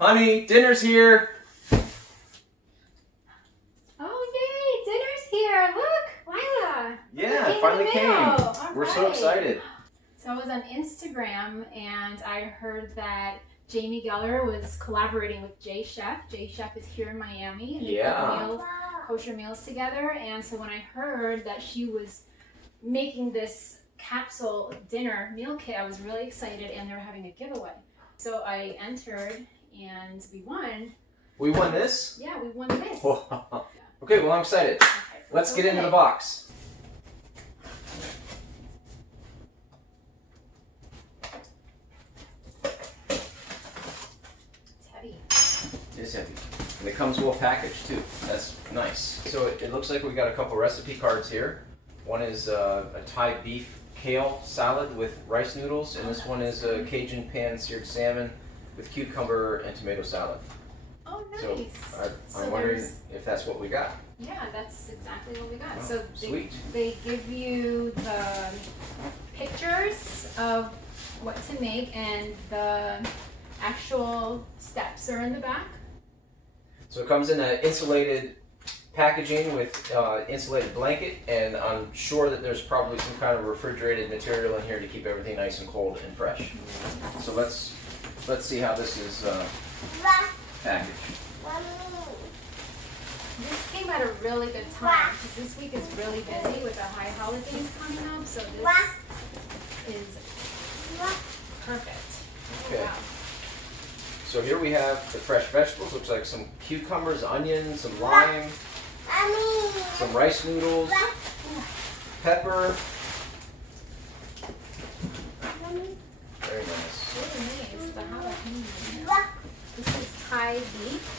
Honey, dinner's here. Oh, yay, dinner's here. Look, Lila. Yeah, it finally came. We're so excited. So I was on Instagram and I heard that Jamie Geller was collaborating with JChef. JChef is here in Miami and they cook kosher meals together. And so when I heard that she was making this capsule dinner meal kit, I was really excited, and they were having a giveaway. So I entered and we won. We won this? Yeah, we won this. Okay, well I'm excited. Okay, Let's get into the box. It's heavy. It is heavy. And it comes well packaged too. That's nice. So it looks like we got a couple recipe cards here. One is a Thai beef kale salad with rice noodles, and this one is a Cajun pan seared salmon with cucumber and tomato salad. Oh, nice. So I'm wondering if that's what we got. Yeah, that's exactly what we got. Oh, so sweet. They give you the pictures of what to make, and the actual steps are in the back. So it comes in an insulated packaging with insulated blanket, and I'm sure that there's probably some kind of refrigerated material in here to keep everything nice and cold and fresh. So let's see how this is packaged. This came at a really good time because this week is really busy with the high holidays coming up. So this is perfect. Okay. Oh, wow. So here we have the fresh vegetables. Looks like some cucumbers, onions, some lime, some rice noodles, pepper. Very nice. Really nice. The jalapeno. This is Thai beef.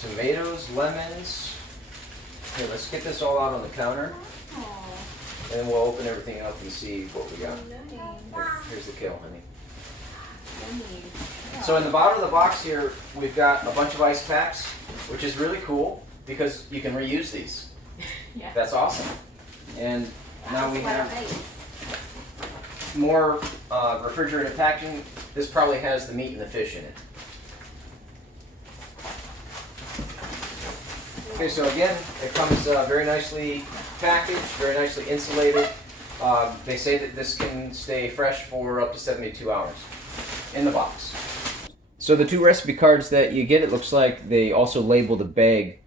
Tomatoes, lemons. Here, let's get this all out on the counter, Oh, and then we'll open everything up and see what we got. nice. Here's the kale, honey. Yummy. So in the bottom of the box here, we've got a bunch of ice packs, which is really cool because you can reuse these. Yeah. That's awesome. And now we That's have nice. more refrigerated packaging. This probably has the meat and the fish in it. Okay, so again, it comes very nicely packaged, very nicely insulated. They say that this can stay fresh for up to 72 hours in the box. So the two recipe cards that you get, it looks like they also label the bag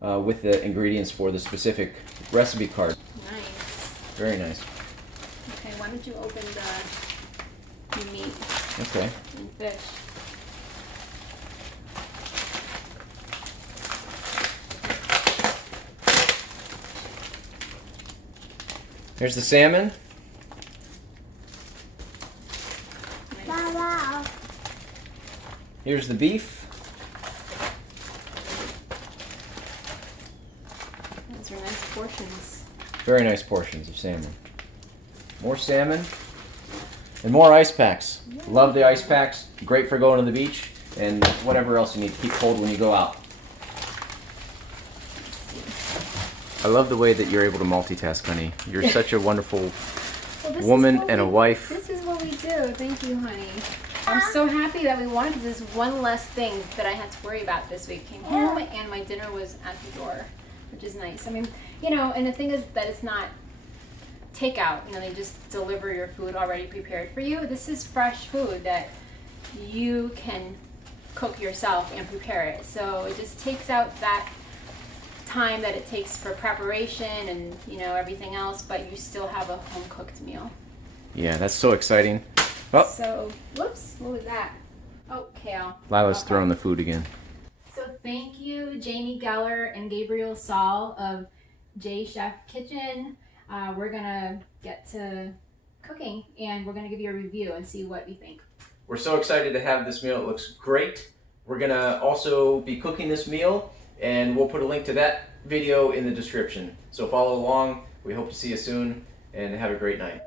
with the ingredients for the specific recipe card. Nice. Very nice. Okay, why don't you open the meat Okay. and fish? Here's the salmon. Nice. Here's the beef. Those are nice portions. Very nice portions of salmon. More salmon. And more ice packs. Love the ice packs. Great for going to the beach and whatever else you need to keep cold when you go out. I love the way that you're able to multitask, honey. You're such a wonderful woman and a wife. This is what we do. Thank you, honey. I'm so happy that we won, because this one less thing that I had to worry about this week. Came home and my dinner was at the door, which is nice. I mean, you know, and the thing is that it's not takeout. You know, they just deliver your food already prepared for you. This is fresh food that you can cook yourself and prepare it. So it just takes out that time that it takes for preparation and, you know, everything else, but you still have a home cooked meal. Yeah, that's so exciting. Oh, So, whoops, what was that? Oh, kale. Lila's Okay. throwing the food again. So thank you, Jamie Geller and Gabriel Saul of JChef Kitchen. We're gonna get to cooking, and we're gonna give you a review and see what you think. We're so excited to have this meal. It looks great. We're gonna also be cooking this meal, and we'll put a link to that video in the description. So follow along. We hope to see you soon, and have a great night.